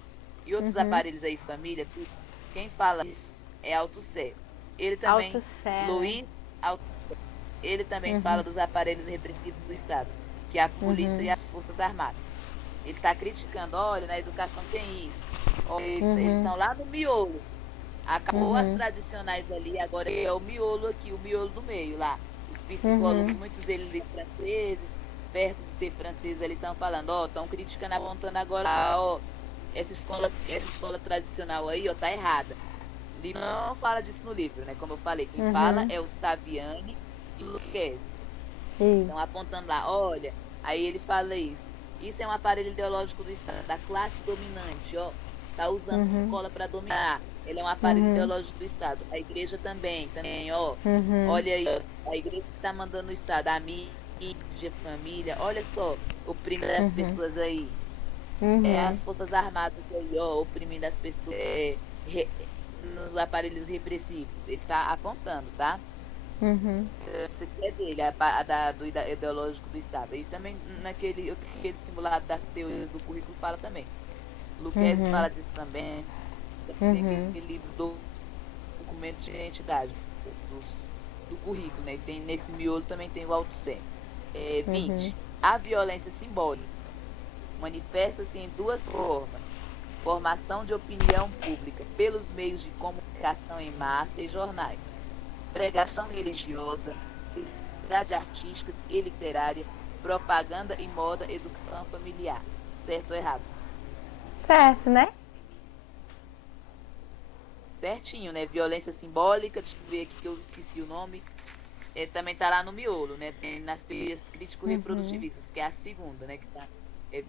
e outros aparelhos aí, família, tudo. Quem fala isso é Althusser. Ele também, Althusser, né? Louis Althusser, ele também fala dos aparelhos repressivos do Estado, que é a polícia e as forças armadas. Ele está criticando, olha, na educação tem isso. Olha, eles estão lá no miolo. Acabou as tradicionais ali, agora é o miolo aqui, o miolo do meio lá. Os psicólogos, muitos deles franceses, perto de ser francês, ali estão falando, ó, estão criticando, apontando agora, ó, essa escola tradicional aí, ó, tá errada. O livro não fala disso no livro, né? Como eu falei, quem fala é o Saviani e o Lucchesi. Estão apontando lá, olha, aí ele fala isso. Isso é um aparelho ideológico do Estado, da classe dominante, ó. Tá usando a escola para dominar. Ele é um aparelho ideológico do Estado. A igreja também, ó. Olha aí, ó, a igreja está mandando o Estado, a mídia, família, olha só, oprimindo as pessoas aí. As forças armadas aí, ó, oprimindo as pessoas nos aparelhos repressivos. Ele está apontando, tá? Esse aqui é dele, do ideológico do Estado. E também naquele simulado das teorias do currículo fala também. Lucchesi fala disso também. Tem aquele livro do documentos de identidade do currículo, né? E tem, nesse miolo também tem o Althusser. 20. A violência simbólica manifesta-se em duas formas: formação de opinião pública pelos meios de comunicação em massa e jornais, pregação religiosa, atividade artística e literária, propaganda e moda, educação familiar. Certo ou errado? Certo, né? Certinho, né? Violência simbólica, deixa eu ver aqui que eu esqueci o nome. Também tá lá no miolo, né? Tem nas teorias crítico-reprodutivistas, que é a segunda, né? Que tá,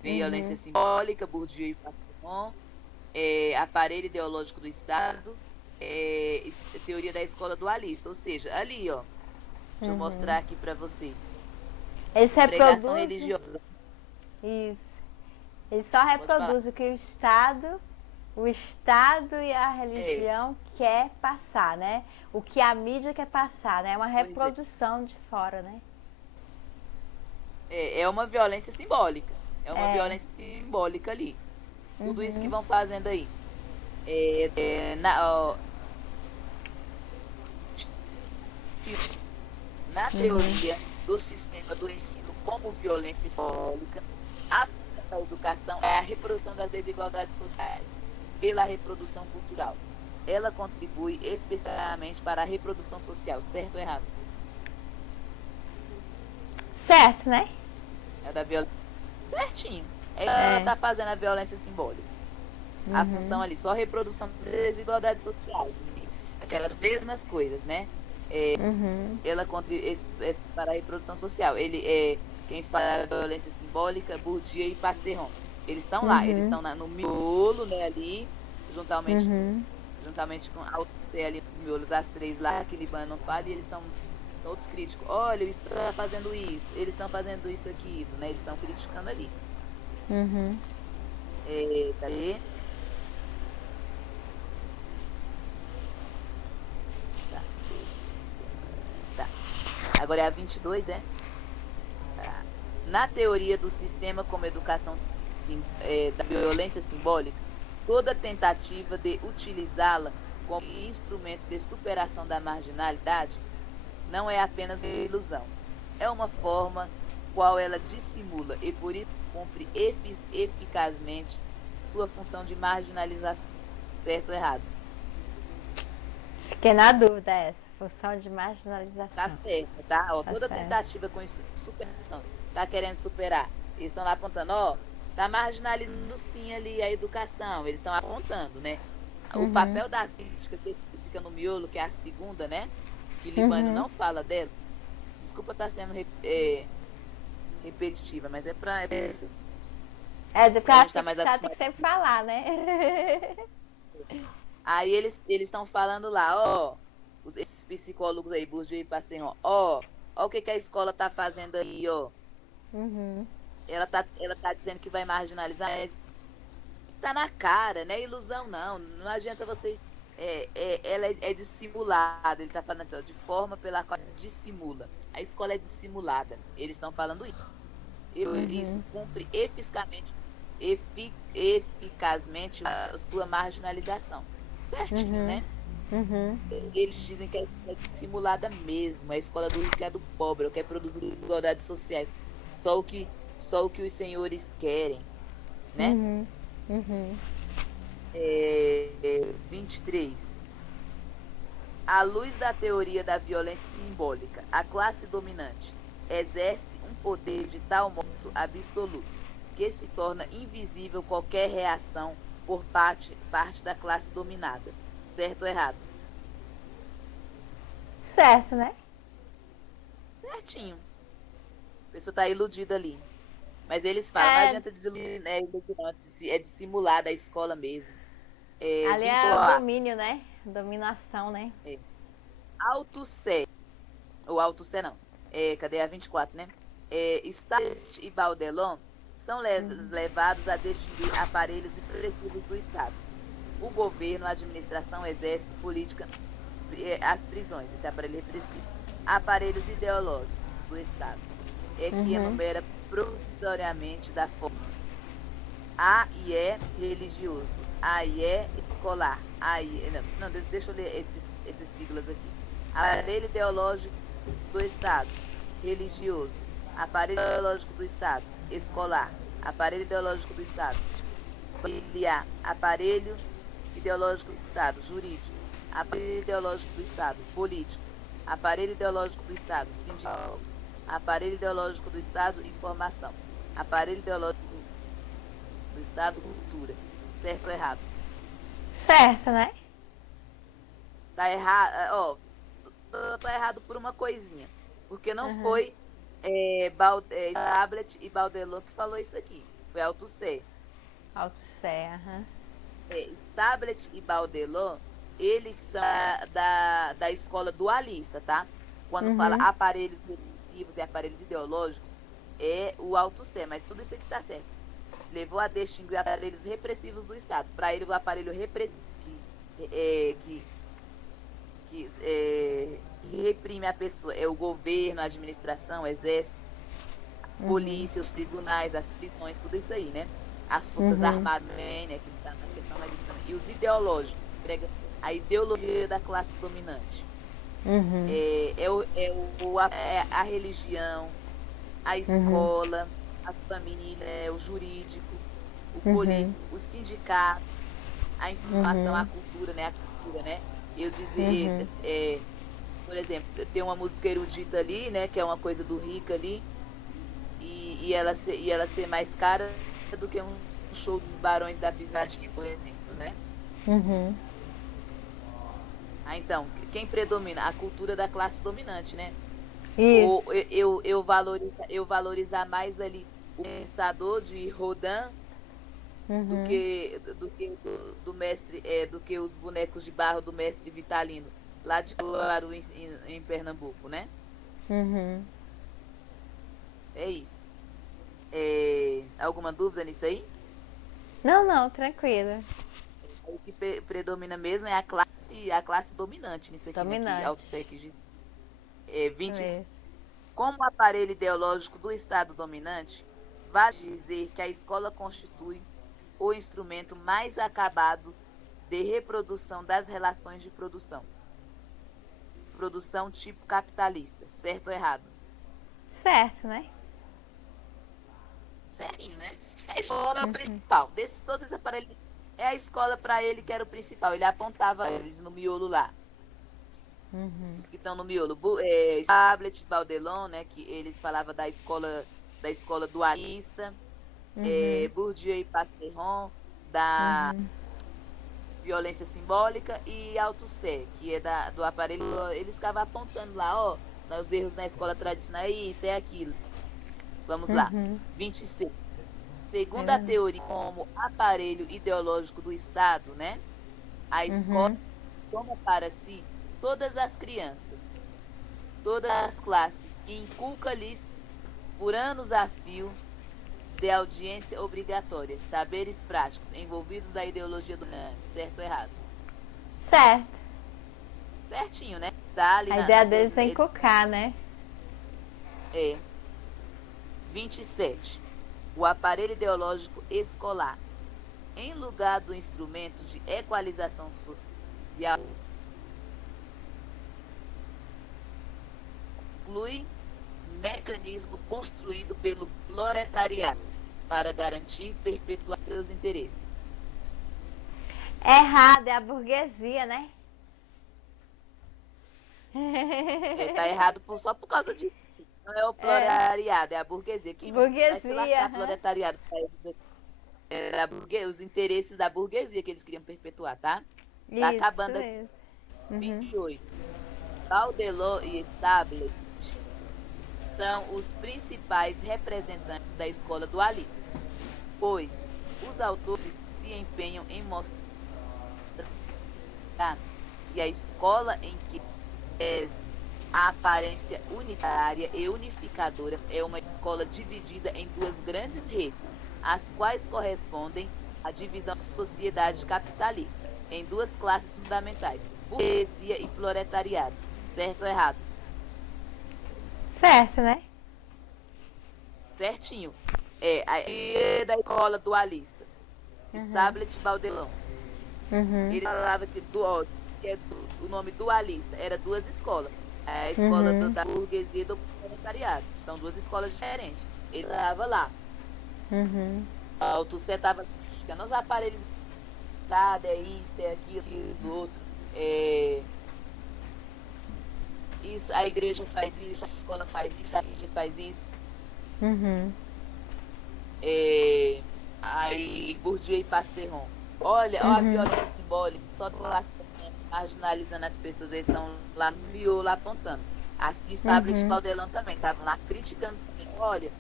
violência simbólica, Bourdieu e Passeron, aparelho ideológico do Estado, teoria da escola dualista. Ou seja, ali, ó, deixa eu mostrar aqui para você. Eles Pregação reproduzem. religiosa. Isso. Eles só reproduzem o que o Estado o Estado e a religião quer passar, né? O que a mídia quer passar, né? É uma Pois é. reprodução de fora, né? É uma violência simbólica. É uma É. violência simbólica ali. Tudo isso que Uhum. vão fazendo aí. Ó, na teoria do sistema do ensino como violência simbólica, a função da educação é a reprodução das desigualdades sociais pela reprodução cultural. Ela contribui especificamente para a reprodução social, certo ou errado? Certo, né? É da violência. Certinho. Ela está fazendo a violência simbólica. A função ali, só reprodução das desigualdades sociais. Aquelas mesmas coisas, né? Ela contribui para a reprodução social. Quem fala da violência simbólica, Bourdieu e Passeron. Eles estão lá, eles estão no miolo, né, ali, juntamente com Althusser ali, os miolos, as três lá, que Libano não fala, e eles são outros críticos. Olha, eles estão fazendo isso, eles estão fazendo isso aqui, né? Eles estão criticando ali. Tá aí? Tá. Agora é a 22, é? Tá. Na teoria do sistema como educação da violência simbólica, toda tentativa de utilizá-la como instrumento de superação da marginalidade não é apenas uma ilusão. É uma forma qual ela dissimula e por isso cumpre eficazmente sua função de marginalização. Certo ou errado? Fiquei na dúvida essa. Função de marginalização. Tá certo, tá? Ó, Tá toda certo. tentativa com superação, tá querendo superar. Eles estão lá apontando, ó, tá marginalizando sim ali a educação. Eles estão apontando, né? O papel da crítica que fica no miolo, que é a segunda, né? Que Libânio não fala dela. Desculpa estar sendo repetitiva, mas é para essas. Porque A ela gente tá mais tem que acostumado. sempre falar, né? Aí eles estão falando lá, ó, esses psicólogos aí, Bourdieu e Passeron, ó o que a escola tá fazendo aí, ó. Ela tá dizendo que vai marginalizar, mas tá na cara, não é ilusão não. Não adianta você. Ela é dissimulada. Ele tá falando assim, ó, de forma pela qual dissimula. A escola é dissimulada. Eles estão falando isso. E por isso cumpre eficazmente a sua marginalização. Certinho, né? Eles dizem que a escola é dissimulada mesmo. A escola do rico é do pobre, que é produto de desigualdades sociais. Só o que os senhores querem, né? 23. À luz da teoria da violência simbólica, a classe dominante exerce um poder de tal modo absoluto que se torna invisível qualquer reação por parte da classe dominada. Certo ou errado? Certo, né? Certinho. A pessoa está iludida ali. Mas eles falam, não adianta desiludir, né? É dissimulada a escola mesmo. Ali é o domínio, né? Dominação, né? Althusser, ou Althusser não, cadê a 24, né? Stalin e Baudelon são levados a distinguir aparelhos repressivos do Estado. O governo, a administração, o exército, política, as prisões, esse aparelho repressivo. Aparelhos ideológicos do Estado, que enumera provisoriamente da forma A e E religioso, A e E escolar, A e não, deixa eu ler esses siglas aqui. Aparelho ideológico do Estado, religioso. Aparelho ideológico do Estado, escolar. Aparelho ideológico do Estado, familiar. Aparelho ideológico do Estado, jurídico. Aparelho ideológico do Estado, político. Aparelho ideológico do Estado, sindical. Aparelho ideológico do Estado, informação. Aparelho ideológico do Estado, cultura. Certo ou errado? Certo, né? Tá errado, ó, tá errado por uma coisinha. Porque não foi Stablet e Baudelot que falou isso aqui. Foi Althusser. Althusser, Stablet e Baudelot, eles são da escola dualista, tá? Quando fala aparelhos repressivos e aparelhos ideológicos, é o Althusser, mas tudo isso aqui tá certo. levou a distinguir aparelhos repressivos do Estado. Para ele, o aparelho repressivo que reprime a pessoa é o governo, a administração, o exército, a polícia, os tribunais, as prisões, tudo isso aí, né? As forças armadas também, né? Que está na questão, mas isso também. E os ideológicos, que prega a ideologia da classe dominante. A religião, a escola, a família, o jurídico, o político, o sindicato, a informação, a cultura, né? Eu dizer, por exemplo, tem uma música erudita ali, né? Que é uma coisa do rico ali, e ela ser mais cara do que um show dos Barões da Pisadinha, por exemplo, né? Então, quem predomina? A cultura da classe dominante, né? Isso. Ou eu valorizar mais ali o pensador de Rodin do mestre, do que os bonecos de barro do mestre Vitalino, lá de Caruaru, em Pernambuco, né? É isso. Alguma dúvida nisso aí? Não, tranquilo. O que predomina mesmo é a classe dominante nisso aqui, Dominante. né? Que Althusser diz. 20. Isso. Como aparelho ideológico do Estado dominante, vale dizer que a escola constitui o instrumento mais acabado de reprodução das relações de produção. Produção tipo capitalista, certo ou errado? Certo, né? Certinho, né? É a escola principal. Desses todos os aparelhos, é a escola para ele que era o principal. Ele apontava eles no miolo lá. Os que estão no miolo. Stablet, Baudelon, né? Que eles falavam da escola dualista. Bourdieu e Passeron, da violência simbólica, e Althusser, que é do aparelho. Eles ficavam apontando lá, ó, os erros na escola tradicional, é isso, é aquilo. Vamos lá. 26. Segundo a teoria como aparelho ideológico do Estado, né? A escola toma para si todas as crianças, todas as classes, e inculca-lhes por anos a fio de audiência obrigatória, saberes práticos envolvidos da ideologia dominante, certo ou errado? Certo. Certinho, né? Tá ali A ideia deles é inculcar, né? 27. O aparelho ideológico escolar, em lugar do instrumento de equalização social, inclui mecanismo construído pelo proletariado para garantir e perpetuar seus interesses. Errado, é a burguesia, né? Tá errado só por causa disso. Não é o proletariado, é a burguesia. Quem vai se lascar proletariado? Era os interesses da burguesia que eles queriam perpetuar, tá? Tá acabando aqui. 28. Baudelot e Stablet são os principais representantes da escola dualista, pois os autores se empenham em mostrar que a escola em que a aparência unitária e unificadora é uma escola dividida em duas grandes redes, as quais correspondem à divisão da sociedade capitalista em duas classes fundamentais, burguesia e proletariado. Certo ou errado? Certo, né? Certinho. É da escola dualista. Stablet Baudelon. Ele falava que o nome dualista era duas escolas. A escola da burguesia e do proletariado. São duas escolas diferentes. Ele estava lá. O Althusser estava nos aparelhos, é isso, é aquilo, do outro. Isso, a igreja faz isso, a escola faz isso, a mídia faz isso. Aí Bourdieu e Passeron. Olha a violência simbólica, só do marginalizando as pessoas, eles estão lá no miolo apontando. As Stablet e Baudelon também estavam lá criticando também. Olha,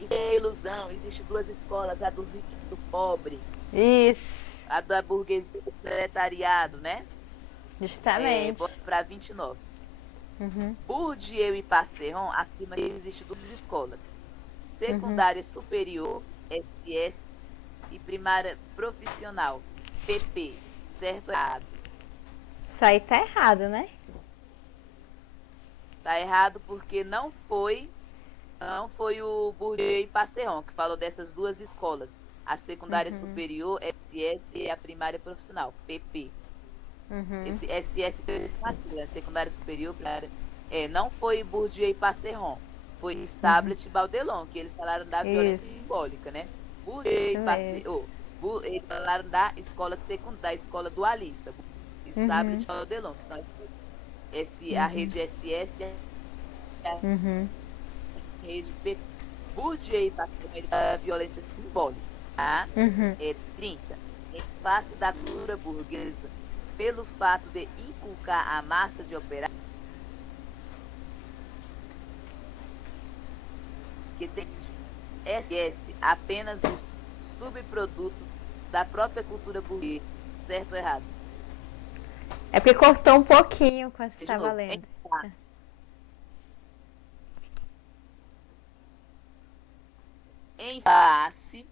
isso é ilusão, existem duas escolas, a do rico e do pobre. Isso. A da burguesia e do proletariado, né? Justamente. Para 29. Bourdieu e Passeron afirmam que existem duas escolas: secundária superior, SS, e primária profissional, PP. Certo ou errado? Isso aí tá errado, né? Tá errado porque não foi o Bourdieu e Passeron que falou dessas duas escolas. A secundária superior, SS, e a primária profissional, PP. Esse SS a secundária superior, primária, não foi Bourdieu e Passeron. Foi Stablet e Baudelon, que eles falaram da violência Isso. simbólica, né? Bourdieu e Isso Passeron. mesmo. Eles falaram da escola secundária, da escola dualista. Stablet e Baudelon, que são a rede SS e a Uhum. rede PP. Bourdieu e Passeron, ele fala da violência simbólica, tá? Uhum. 30. Em face da cultura burguesa, pelo fato de inculcar a massa de operários que tem SS apenas os subprodutos da própria cultura burguesa, certo ou errado? É porque cortou um pouquinho com essa que De tava novo, lendo. em face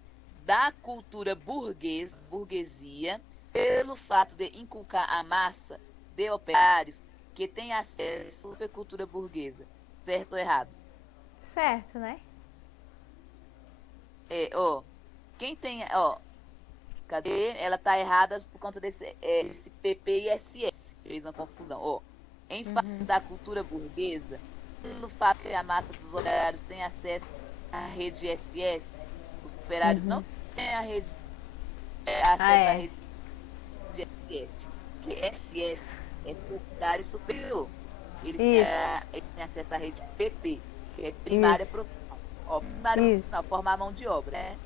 da cultura burguesia, pelo fato de inculcar a massa de operários que tem acesso à cultura burguesa, certo ou errado? Certo, né? Quem tem, cadê? Ela tá errada por conta esse PP e SS, fez uma confusão, em face da cultura burguesa, pelo fato que a massa dos operários tem acesso à rede SS, os operários não têm acesso à rede SS, que SS é secundário superior. Ele tem acesso à rede PP, que é primária profissional. Primária profissional, formar mão de obra, né?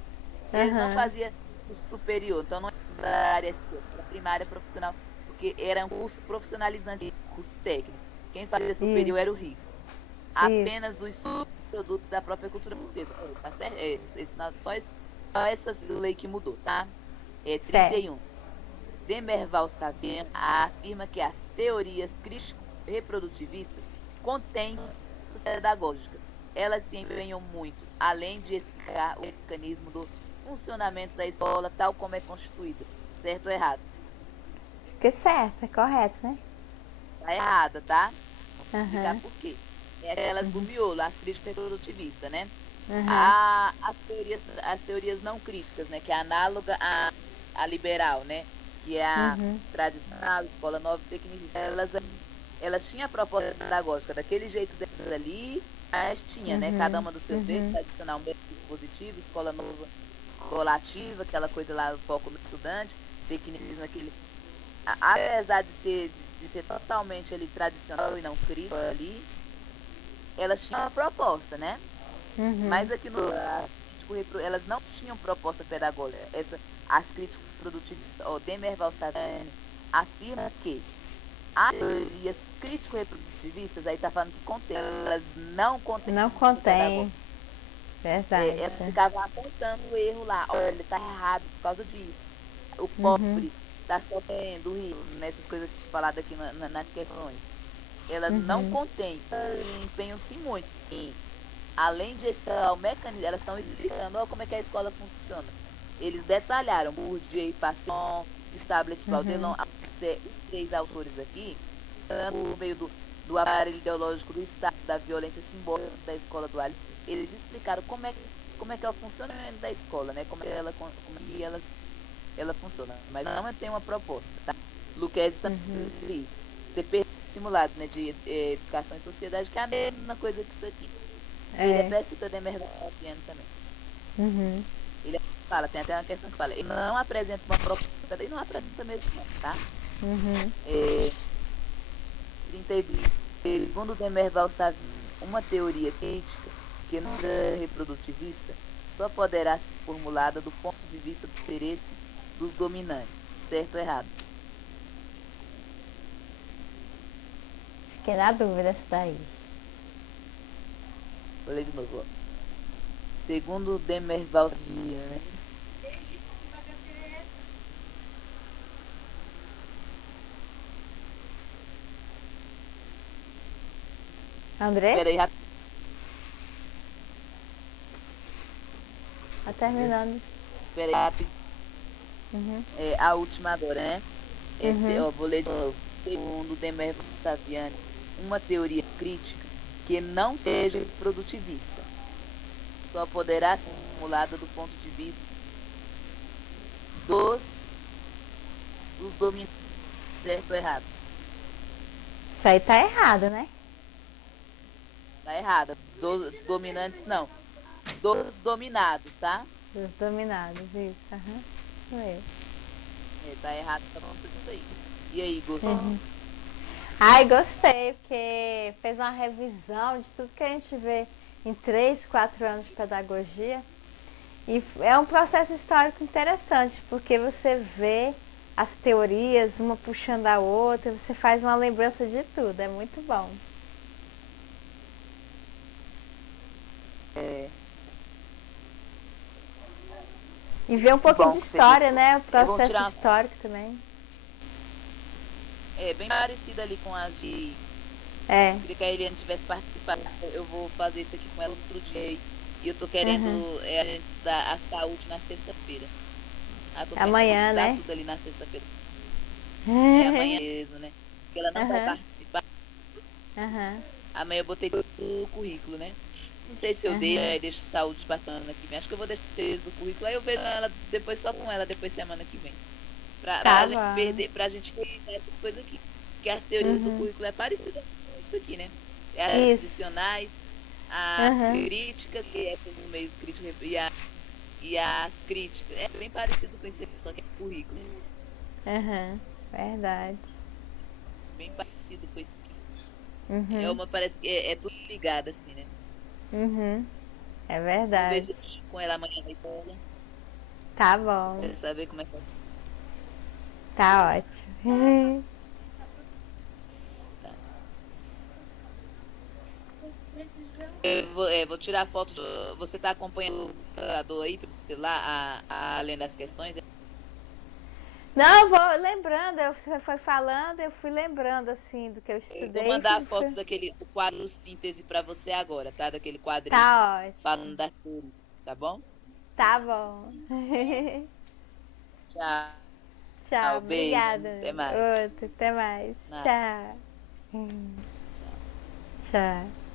Ele não fazia o superior, então não era da área da primária profissional, porque era um curso profissionalizante, curso técnico. Quem fazia superior era o rico. Apenas os subprodutos da própria cultura burguesa. Tá certo? Só essa lei que mudou, tá? 31. Demerval-Savian afirma que as teorias crítico-reprodutivistas contêm pedagógicas. Elas se empenham muito, além de explicar o mecanismo do funcionamento da escola tal como é constituída. Certo ou errado? Acho que é certo, é correto, né? Tá errada, tá? Vou explicar por quê. É aquelas do miolo, as crítico-reprodutivistas, né? As teorias não críticas, né? Que é análoga à liberal, né? Que é a tradicional, escola nova e tecnicista. Elas tinham a proposta pedagógica daquele jeito dessas ali, mas tinha, né? Cada uma do seu jeito, tradicional, método positivo, escola nova, escola ativa, aquela coisa lá, o foco no estudante, tecnicismo, aquele. Apesar de ser totalmente ali tradicional e não crítico ali, elas tinham uma proposta, né? Mas aqui no elas não tinham proposta pedagógica. As críticas produtivistas, Demerval-Savian afirma que as teorias crítico-reproduzivistas, aí tá falando que contém, elas não contêm. Não contém. Verdade. Elas ficavam apontando o erro lá. Olha, ele tá errado por causa disso. O pobre tá sofrendo, o rico, nessas coisas faladas aqui nas questões. Ela não contém. Empenham-se muito, sim. Além de explicar o mecanismo, elas estão explicando como é que a escola funciona. Eles detalharam Bourdieu, Passion, Stablet, Baudelon, os três autores aqui, por meio do aparelho ideológico do Estado, da violência simbólica da escola dual, eles explicaram como é que é o funcionamento da escola, né? Como é que ela funciona. Mas não tem uma proposta, tá? Luquezzi está isso. CP simulado, né? De educação e sociedade, que é a mesma coisa que isso aqui. Ele até cita Demerval-Savian também. Ele fala, tem até uma questão que fala, ele não apresenta uma proposta, ele não apresenta mesmo, tá? 32. Segundo Demerval-Savian, uma teoria crítica que não é reprodutivista só poderá ser formulada do ponto de vista do interesse dos dominantes. Certo ou errado? Fiquei na dúvida essa daí. Vou ler de novo. Segundo Demerval-Savian, né? André? Espera aí, rápido. Tá terminando. Espera aí, rápido. Uhum. A última agora, né? Uhum. Vou ler de novo. Segundo Demerval Saviani, uma teoria crítica que não seja produtivista só poderá ser formulada do ponto de vista dos, dos dominantes, certo ou errado? Isso aí tá errado, né? Tá errada. Dos dominantes, não. Dos dominados, tá? Dos dominados, isso. Aham. Isso mesmo. Tá errado essa conta disso aí. E aí, gostou? Uhum. Ai, gostei, porque fez uma revisão de tudo que a gente vê em 3, 4 anos de pedagogia. E é um processo histórico interessante, porque você vê as teorias, uma puxando a outra, você faz uma lembrança de tudo, é muito bom. É, E ver um que pouquinho de bom que você história, gostou. né? O É bom processo tirar. histórico também. É bem parecida ali com as de. É. Queria que a Eliane tivesse participado. Eu vou fazer isso aqui com ela outro dia. E eu tô querendo Uhum. antes da a saúde na sexta-feira. Tô pensando em Amanhã, revisar né? tudo ali na sexta-feira. É amanhã mesmo, né? Porque ela não vai Aham. participar. Aham. Amanhã eu botei tudo no currículo, né? Não sei se eu Aham. deixo saúde bacana aqui. Acho que eu vou deixar eles do currículo. Aí eu vejo ela depois só com ela, depois semana que vem. Pra Tá gente bom. perder, pra gente revisar essas coisas aqui. Porque as teorias do Uhum. currículo é parecida com isso aqui, né? É as Isso. adicionais, as Aham. críticas, que é no meio críticos e as críticas. É bem parecido com isso aqui, só que é currículo. Aham. Verdade. Bem parecido com isso aqui. Uhum. Parece que é tudo ligado assim, né? Uhum. É Eu verdade. vejo com ela amanhã na escola, Tá bom. pra saber como é que é. Tá ótimo. Tá. Vou tirar a foto. Você tá acompanhando o computador aí pelo celular, além das questões? Não, eu vou lembrando, você foi falando, eu fui lembrando assim do que eu Eu vou estudei. mandar a foto do quadro síntese para você agora, tá? Daquele quadrinho Tá ótimo. falando das cores, tá bom? Tá bom. Tchau, Tchau, beijo, obrigada. até mais. Outro, até mais. Nada, Tchau. tchau. Tchau.